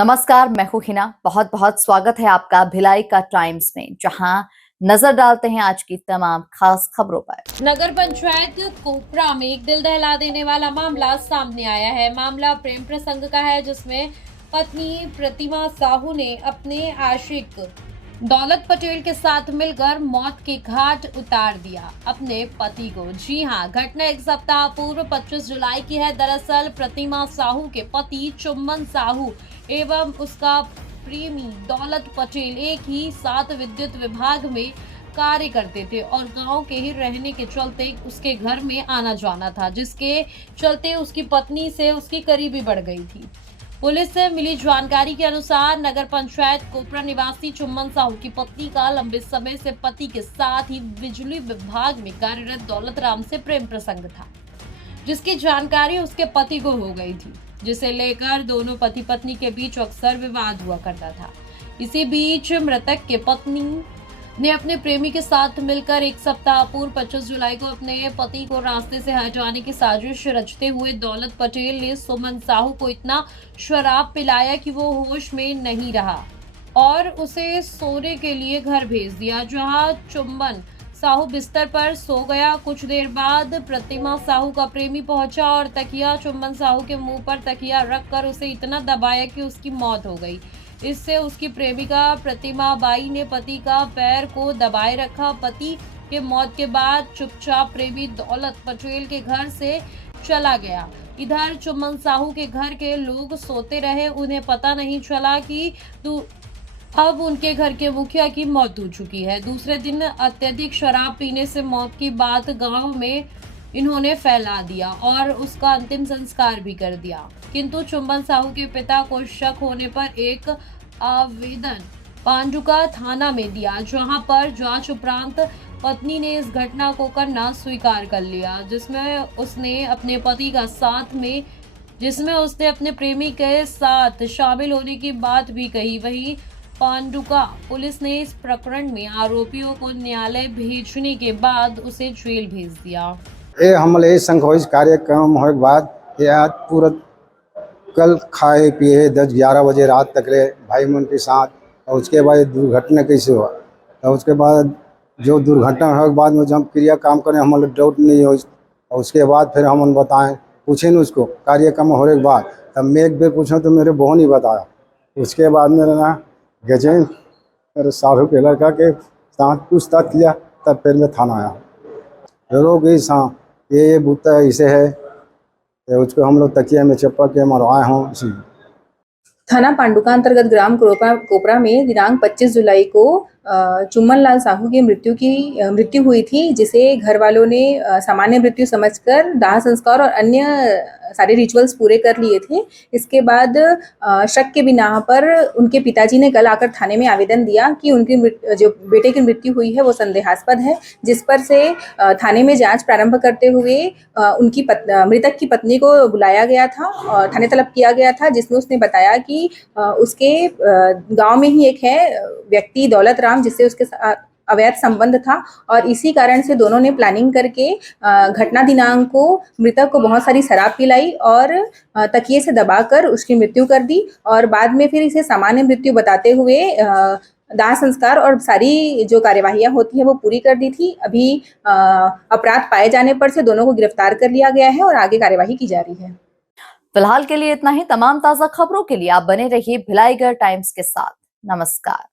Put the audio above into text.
नमस्कार, मैं हूं हिना। बहुत बहुत स्वागत है आपका भिलाई का टाइम्स में, जहां नजर डालते हैं आज की तमाम खास खबरों पर। नगर पंचायत कोपरा में एक दिल दहला देने वाला मामला सामने आया है। मामला प्रेम प्रसंग का है, जिसमें पत्नी प्रतिमा साहू ने अपने आशिक दौलत पटेल के साथ मिलकर मौत के घाट उतार दिया अपने पति को। जी हां, घटना एक सप्ताह पूर्व 25 जुलाई की है। दरअसल प्रतिमा साहू के पति चुम्बन साहू एवं उसका प्रेमी दौलत पटेल एक ही साथ विद्युत विभाग में कार्य करते थे और गांव के ही रहने के चलते उसके घर में आना जाना था, जिसके चलते उसकी पत्नी से उसकी करीबी बढ़ गई थी। पुलिस से मिली जानकारी के अनुसार नगर पंचायत कोपरा निवासी चुम्बन साहू की पत्नी का लंबे समय से पति के साथ ही बिजली विभाग में कार्यरत दौलत राम से प्रेम प्रसंग था, जिसकी जानकारी उसके पति को हो गई थी, जिसे लेकर दोनों पति पत्नी के बीच अक्सर विवाद हुआ करता था। इसी बीच मृतक के पत्नी ने अपने प्रेमी के साथ मिलकर एक सप्ताह पूर्व 25 जुलाई को अपने पति को रास्ते से हटाने की साजिश रचते हुए दौलत पटेल ने सुमन साहू को इतना शराब पिलाया कि वो होश में नहीं रहा और उसे सोने के लिए घर भेज दिया, जहां चुम्बन साहू बिस्तर पर सो गया। कुछ देर बाद प्रतिमा साहू का प्रेमी पहुंचा और तकिया चुम्बन साहू के मुंह पर तकिया रखकर उसे इतना दबाया कि उसकी मौत हो गई। इससे उसकी प्रेमिका प्रतिमा बाई ने पति का पैर को दबाए रखा। पति के मौत के बाद चुपचाप प्रेमी दौलत पटेल के घर से चला गया। इधर चुम्बन साहू के घर के लोग सोते रहे। उन्हें पता नहीं चला कि अब उनके घर के मुखिया की मौत हो चुकी है। दूसरे दिन अत्यधिक शराब पीने से मौत की बात गांव में इन्होंने फैला दिया और उसका अंतिम संस्कार भी कर दिया। किंतु चुम्बन साहू के पिता को शक होने पर एक आवेदन पांडुका थाना में दिया, जहां पर जांच उपरांत पत्नी ने इस घटना को करना स्वीकार कर लिया, जिसमें उसने अपने प्रेमी के साथ शामिल होने की बात भी कही। वहीं पांडुका पुलिस ने इस प्रकरण में आरोपियों को न्यायालय भेजने के बाद उसे जेल भेज दिया। ये हमले संघर्ष कार्यक्रम होने के बाद ये आज पूरा कल खाए पिए 10-11 बजे रात तक रहे भाई मन के साथ। और उसके बाद दुर्घटना कैसे हुआ, और उसके बाद जो दुर्घटना होने के बाद में जब क्रिया काम करें हमारे डाउट नहीं हो। और उसके बाद फिर हम बताएं पूछे न उसको कार्यक्रम होने के बाद, तब मैं एक बार पूछा तो मेरे बहन ही बताया। उसके बाद मेरा ना गजेन मेरे साहू के लड़का के साथ पूछताछ किया, तब फिर मैं थाना आया। लोग ये बूता इसे है तो उसको हम लोग तकिया में चप्पा के मरवाए हों। इसी थाना पांडुका अंतर्गत ग्राम कोपरा में दिनांक 25 जुलाई को चुम्बन लाल साहू की मृत्यु हुई थी, जिसे घर वालों ने सामान्य मृत्यु समझकर दाह संस्कार और अन्य सारे रिचुअल्स पूरे कर लिए थे। इसके बाद शक के बिना पर उनके पिताजी ने कल आकर थाने में आवेदन दिया कि उनकी जो बेटे की मृत्यु हुई है वो संदेहास्पद है, जिस पर से थाने में जांच प्रारंभ करते हुए उनकी मृतक की पत्नी को बुलाया गया था और थाने तलब किया गया था, जिसमें उसने बताया कि उसके गांव में ही एक है व्यक्ति दौलत राम, जिससे उसके साथ अवैध संबंध था और इसी कारण से दोनों ने प्लानिंग करके घटना दिनांक को मृतक को बहुत सारी शराब पिलाई और तकिए से दबाकर उसकी मृत्यु कर दी और बाद में फिर इसे सामान्य मृत्यु बताते हुए दाह संस्कार और सारी जो कार्यवाहियां होती है वो पूरी कर दी थी। अभी अपराध पाए जाने पर से दोनों को गिरफ्तार कर लिया गया है और आगे कार्यवाही की जा रही है। फिलहाल के लिए इतना ही। तमाम ताजा खबरों के लिए आप बने रहिए भिलाईगढ़ टाइम्स के साथ। नमस्कार।